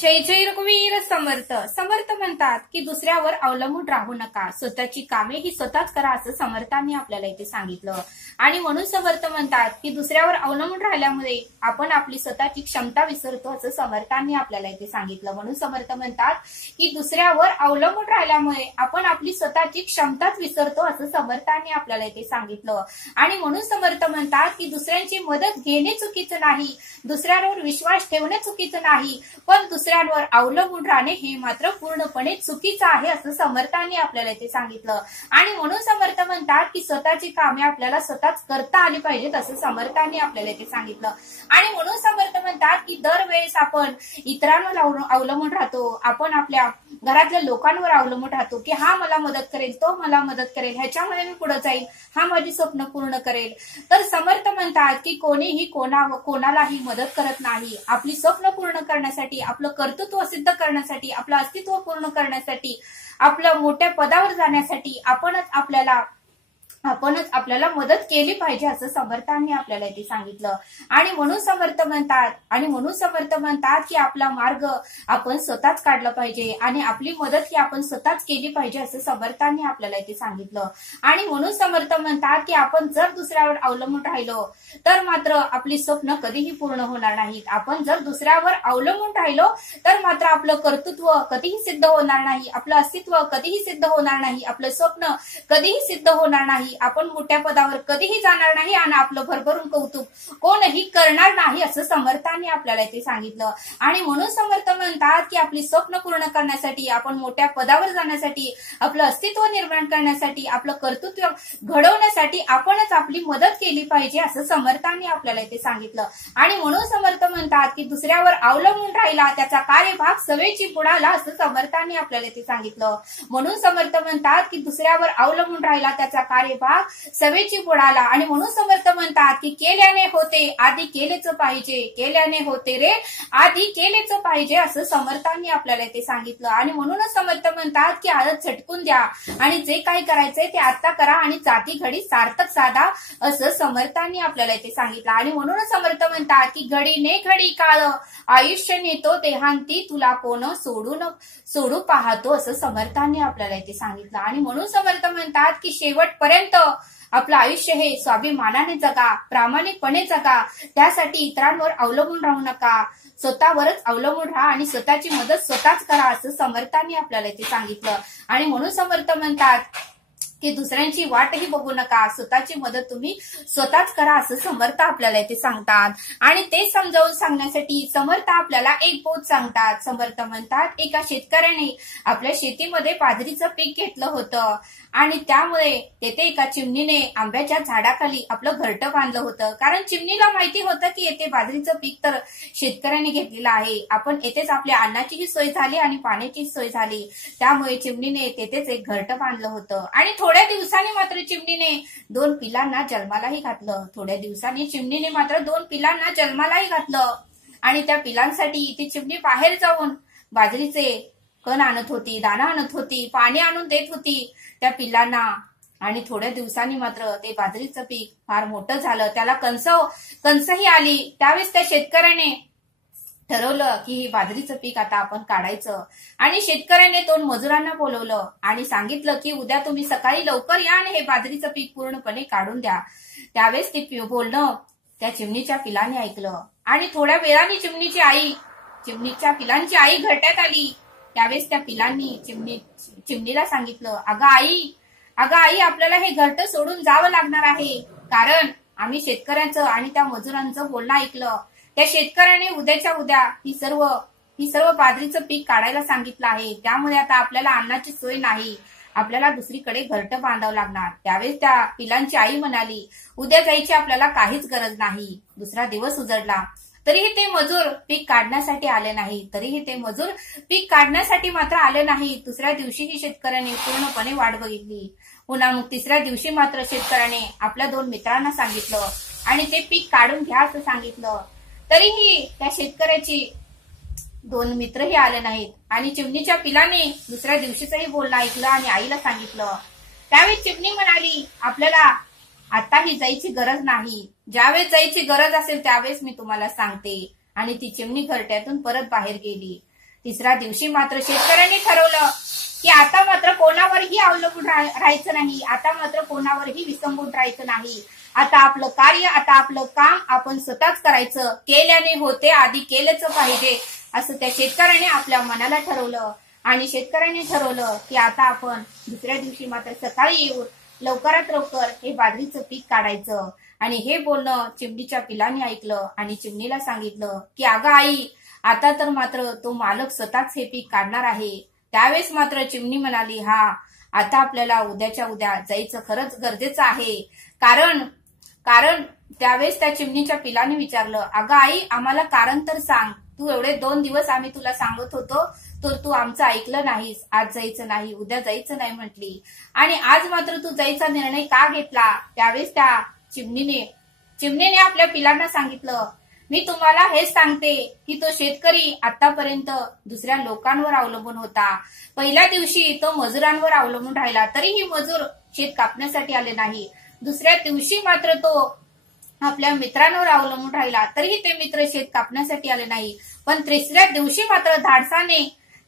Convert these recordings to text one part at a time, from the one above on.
जय जय रघुवीर समर्थ. समर्थ म्हणतात की दुसऱ्यावर अवलंबून राहू नका, स्वतःची कामे ही स्वतःच करा असं समर्थांनी आपल्याला इथे सांगितलं. आणि म्हणून समर्थ म्हणतात की दुसऱ्यावर अवलंबून राहिल्यामुळे आपण आपली स्वतःची क्षमता विसरतो असं समर्थांनी आपल्याला इथे सांगितलं. म्हणून समर्थ म्हणतात की दुसऱ्यावर अवलंबून राहिल्यामुळे आपण आपली स्वतःची क्षमताच विसरतो असं समर्थांनी आपल्याला इथे सांगितलं. आणि म्हणून समर्थ म्हणतात की दुसऱ्यांची मदत घेणे चुकीचं नाही, दुसऱ्यांवर विश्वास ठेवणे चुकीचं नाही, पण दुसऱ्यांवर अवलंबून राहणे हे मात्र पूर्णपणे चुकीचं आहे असं समर्थांनी आपल्याला इथे सांगितलं. आणि म्हणून समर्थ म्हणतात की स्वतःची कामे आपल्याला स्वतःच करता आली पाहिजेत असं समर्थांनी आपल्याला इथे सांगितलं. आणि म्हणून समर्थ म्हणतात की दरवेळेस आपण इतरांवर अवलंबून राहतो, आपण आपल्या घरातल्या लोकांवर अवलंबून राहतो की हा मला मदत करेल, तो मला मदत करेल, ह्याच्यामुळे मी पुढे जाईल, हा माझी स्वप्न पूर्ण करेल. तर समर्थ म्हणतात की कोणीही कोणालाही मदत करत नाही. आपली स्वप्न पूर्ण करण्यासाठी, आपलं कर्तृत्व सिद्ध करण्यासाठी, आपलं अस्तित्व पूर्ण करण्यासाठी, आपलं मोठ्या पदावर जाण्यासाठी आपणच आपल्याला मदत केली पाहिजे असं समर्थांनी आपल्याला इथे सांगितलं. आणि म्हणून समर्थ म्हणतात की आपला मार्ग आपण स्वतःच काढला पाहिजे आणि आपली मदत ही आपण स्वतःच केली पाहिजे असं समर्थांनी आपल्याला इथे सांगितलं. आणि म्हणून समर्थ म्हणतात की आपण जर दुसऱ्यावर अवलंबून राहिलो तर मात्र आपली स्वप्न कधीही पूर्ण होणार नाहीत. आपण जर दुसऱ्यावर अवलंबून राहिलो तर मात्र आपलं कर्तृत्व कधीही सिद्ध होणार नाही, आपलं अस्तित्व कधीही सिद्ध होणार नाही, आपलं स्वप्न कधीही सिद्ध होणार नाही, आपण मोठ्या पदावर कधीही जाणार नाही आणि आपलं भरभरून कौतुक कोणही करणार नाही असं समर्थांनी आपल्याला इथे सांगितलं. आणि म्हणून समर्थ म्हणतात की आपली स्वप्न पूर्ण करण्यासाठी, आपण मोठ्या पदावर जाण्यासाठी, आपलं अस्तित्व निर्माण करण्यासाठी, आपलं कर्तृत्व घडवण्यासाठी आपणच आपली मदत केली पाहिजे असं समर्थांनी आपल्याला इथे सांगितलं. आणि म्हणून समर्थ म्हणतात की दुसऱ्यावर अवलंबून राहिला त्याचा कार्यभाग सवेची बुडाला असं समर्थांनी आपल्याला इथे सांगितलं. म्हणून समर्थ म्हणतात की दुसऱ्यावर अवलंबून राहिला त्याचा कार्यभाग सवेची बुडाला. आणि म्हणून समर्थ म्हणतात की केल्याने होते आधी केलेच पाहिजे, केल्याने होते रे आधी केलेच पाहिजे असं समर्थांनी आपल्याला इथे सांगितलं. आणि म्हणूनच समर्थ म्हणतात की आदत झटकून द्या आणि जे काही करायचंय ते आता करा आणि जाती घडी सार्थक साधा असं समर्थांनी आपल्याला इथे सांगितलं. आणि म्हणूनच समर्थ म्हणतात की घडी ने घडी काळ आयुष्य नेतो देहांती तुला कोण सोडू पाहतो असं समर्थांनी आपल्याला इथे सांगितलं. आणि म्हणून समर्थ म्हणतात की शेवटपर्यंत आपलं आयुष्य हे स्वाभिमानाने जगा, प्रामाणिकपणे जगा, त्यासाठी इतरांवर अवलंबून राहू नका, स्वतःवरच अवलंबून राहा आणि स्वतःची मदत स्वतःच करा असं समर्थांनी आपल्याला इथे सांगितलं. आणि म्हणून समर्थ म्हणतात की दुसऱ्यांची वाटही बघू नका, स्वतःची मदत तुम्ही स्वतःच करा असं समर्थ आपल्याला इथे सांगतात. आणि ते समजावून सांगण्यासाठी समर्थ आपल्याला एक बोध सांगतात. समर्थ म्हणतात एका शेतकऱ्याने आपल्या शेतीमध्ये बाजरीचं पीक घेतलं होतं आणि त्यामुळे तेथे एका चिमणीने आंब्याच्या झाडाखाली आपलं घरटं बांधलं होतं. कारण चिमणीला माहिती होतं की येथे बाजरीचं पीक तर शेतकऱ्याने घेतलेलं आहे, आपण येथेच आपल्या अन्नाचीही सोय झाली आणि पाण्याची सोय झाली, त्यामुळे चिमणीने तेथेच एक घरटं बांधलं होतं. आणि थोड्या दिवसांनी मात्र चिमणीने 2 पिलांना जन्मालाही घातलं. थोड्या दिवसांनी चिमणीने मात्र 2 पिलांना जन्मालाही घातलं. आणि त्या पिलांसाठी ती चिमणी बाहेर जाऊन बाजरीचे कण आणत होती, दाणा आणत होती, पाणी आणून देत होती त्या पिलांना. आणि थोड्या दिवसांनी मात्र ते बाजरीचं पीक फार मोठं झालं, त्याला कणसही आली. त्यावेळेस त्या शेतकऱ्याने ठरवलं की हे बाजरीचं पीक आता आपण काढायचं. आणि शेतकऱ्याने 2 मजुरांना बोलवलं आणि सांगितलं की उद्या तुम्ही सकाळी लवकर या आणि हे बाजरीचं पीक पूर्णपणे काढून द्या. त्यावेळेस ते बोलणं त्या चिमणीच्या पिलाने ऐकलं. आणि थोड्या वेळाने चिमणीच्या पिलांची आई घरट्यात आली. त्यावेळेस त्या पिलांनी चिमणीला सांगितलं, अगं आई आपल्याला हे घरटं सोडून जावं लागणार आहे, कारण आम्ही शेतकऱ्याचं आणि त्या मजुरांचं बोलणं ऐकलं. त्या शेतकऱ्याने उद्याच्या उद्या ही सर्व बाजरीचं पीक काढायला सांगितलं आहे, त्यामुळे आता आपल्याला अन्नाची सोय नाही, आपल्याला दुसरीकडे घरटं बांधावं लागणार. त्यावेळेस त्या पिलांची आई म्हणाली, उद्या जायची आपल्याला काहीच गरज नाही. दुसरा दिवस उजडला तरीही ते मजूर पीक काढण्यासाठी मात्र आले नाही. दुसऱ्या दिवशीही शेतकऱ्याने पूर्णपणे वाट बघितली. पुन्हा मग तिसऱ्या दिवशी मात्र शेतकऱ्याने आपल्या 2 मित्रांना सांगितलं आणि ते पीक काढून घ्या असं सांगितलं. तरीही त्या शेतकऱ्याची 2 मित्रही आले नाहीत. आणि चिमणीच्या पिलाने दुसऱ्या दिवशीचंही बोलणं ऐकलं आणि आईला सांगितलं. त्यावेळी चिमणी म्हणाली, आपल्याला आताही जायची गरज नाही, ज्यावेळेस जायची गरज असेल त्यावेळेस मी तुम्हाला सांगते. आणि ती चिमणी घरट्यातून परत बाहेर गेली. तिसऱ्या दिवशी मात्र शेतकऱ्यांनी ठरवलं की आता मात्र कोणावरही अवलंबून राहायचं नाही, आता मात्र कोणावरही विसंबून राहायचं नाही. आता आपलं कार्य, आता आपलं काम आपण स्वतःच करायचं, केल्याने होते आधी केलेच पाहिजे असं त्या शेतकऱ्याने आपल्या मनाला ठरवलं. आणि शेतकऱ्यांनी ठरवलं की आता आपण दुसऱ्या दिवशी मात्र सकाळी येऊन लवकरात लवकर हे बाजरीचं पीक काढायचं. आणि हे बोलणं चिमणीच्या पिलाने ऐकलं आणि चिमणीला सांगितलं की अगं आई, आता तर मात्र तो मालक स्वतःच हे पीक काढणार आहे. त्यावेळेस मात्र चिमणी म्हणाली, हा आता आपल्याला उद्याच्या उद्या जायचं खरंच गरजेचं आहे. कारण त्यावेळेस त्या चिमणीच्या पिलाने विचारलं, अगं आई, आम्हाला कारण तर सांग, तू एवढे 2 दिवस आम्ही तुला सांगत होतो तर तू आमचं ऐकलं नाहीस, आज जायचं नाही, उद्या जायचं नाही म्हटली, आणि आज मात्र तू जायचा निर्णय का घेतला? त्यावेळेस त्या चिमणीने आपल्या पिलांना सांगितलं, मी तुम्हाला हेच सांगते की तो शेतकरी आतापर्यंत दुसऱ्या लोकांवर अवलंबून होता. पहिल्या दिवशी तो मजुरांवर अवलंबून राहिला, तरीही मजूर शेत कापण्यासाठी आले नाही. दुसऱ्या दिवशी मात्र तो आपल्या मित्रांवर अवलंबून राहिला, तरीही ते मित्र शेत कापण्यासाठी आले नाही. पण तिसऱ्या दिवशी मात्र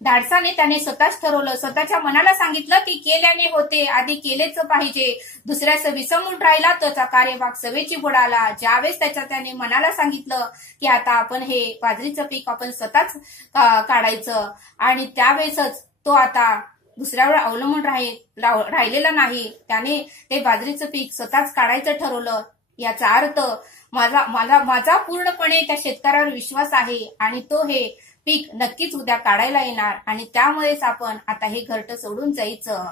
धाडसाने त्याने स्वतःच ठरवलं, स्वतःच्या मनाला सांगितलं की केल्याने होते आधी केलेच पाहिजे. दुसऱ्याचं विसंबून राहिला त्याचा कार्यभाग सवेची बुडाला. ज्यावेळेस त्याने मनाला सांगितलं की आता आपण हे बाजरीचं पीक आपण स्वतःच काढायचं, आणि त्यावेळेसच तो आता दुसऱ्यावर अवलंबून राहिलेला नाही, त्याने ते बाजरीचं पीक स्वतःच काढायचं ठरवलं. याचा अर्थ माझा पूर्णपणे त्या शेतकऱ्यावर विश्वास आहे आणि तो हे पीक नक्कीच उद्या काढायला येणार, आणि त्यामुळेच आपण आता हे घरटं सोडून जायचं.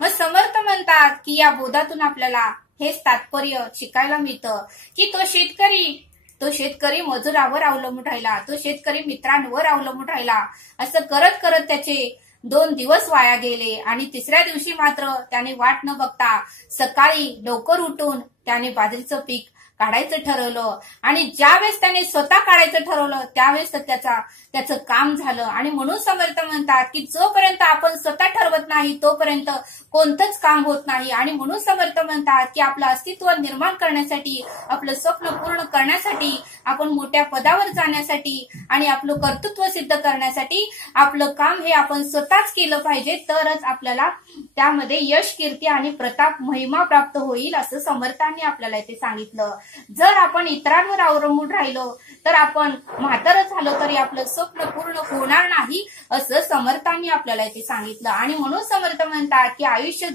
मग समर्थ म्हणतात की या बोधातून आपल्याला हेच तात्पर्य शिकायला मिळतं की तो शेतकरी मजुरावर अवलंबून राहिला, तो शेतकरी मित्रांवर अवलंबून राहिला. असं करत करत त्याचे 2 दिवस वाया गेले, आणि तिसऱ्या दिवशी मात्र त्याने वाट न बघता सकाळी लवकर उठून त्याने बाजरीचं पीक काढायचं ठरवलं. आणि ज्यावेळेस त्याने स्वतः काढायचं ठरवलं त्यावेळेस त्याचं काम झालं. आणि म्हणून समर्थ म्हणतात की जोपर्यंत आपण स्वतः ठरवत नाही तोपर्यंत कोणतंच काम होत नाही. आणि म्हणून समर्थ म्हणतात की आपलं अस्तित्व निर्माण करण्यासाठी, आपलं स्वप्न पूर्ण करण्यासाठी, आपण मोठ्या पदावर जाण्यासाठी आणि आपलं कर्तृत्व सिद्ध करण्यासाठी आपलं काम हे आपण स्वतःच केलं पाहिजे, तरच आपल्याला त्यामध्ये यश, कीर्ती आणि प्रताप, महिमा प्राप्त होईल असं समर्थांनी आपल्याला इथे सांगितलं. जर आपण इतरांवर अवलंबून राहिलो तर आपण म्हातारं झालो तरी आपलं स्वप्न पूर्ण होणार नाही असं समर्थांनी आपल्याला इथे सांगितलं. आणि म्हणून समर्थ म्हणतात की आयुष्य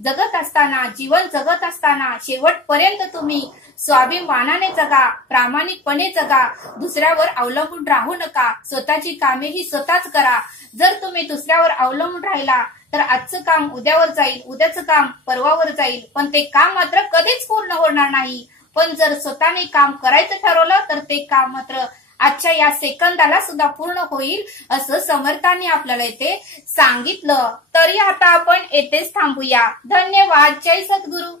जगत असताना, जीवन जगत असताना शेवटपर्यंत तुम्ही स्वाभिमानाने जगा, प्रामाणिकपणे जगा, दुसऱ्यावर अवलंबून राहू नका, स्वतःची कामेही स्वतःच करा. जर तुम्ही दुसऱ्यावर अवलंबून राहिला तर आजचं काम उद्यावर जाईल, उद्याचं काम परवावर जाईल, पण ते काम मात्र कधीच पूर्ण होणार नाही. पण जर स्वतःने काम करायचं ठरवलं तर ते काम मात्र आजच्या या सेकंदाला सुद्धा पूर्ण होईल असं समर्थांनी आपल्याला इथे सांगितलं. तरी आता आपण येथेच थांबूया. धन्यवाद. जय सद्गुरू.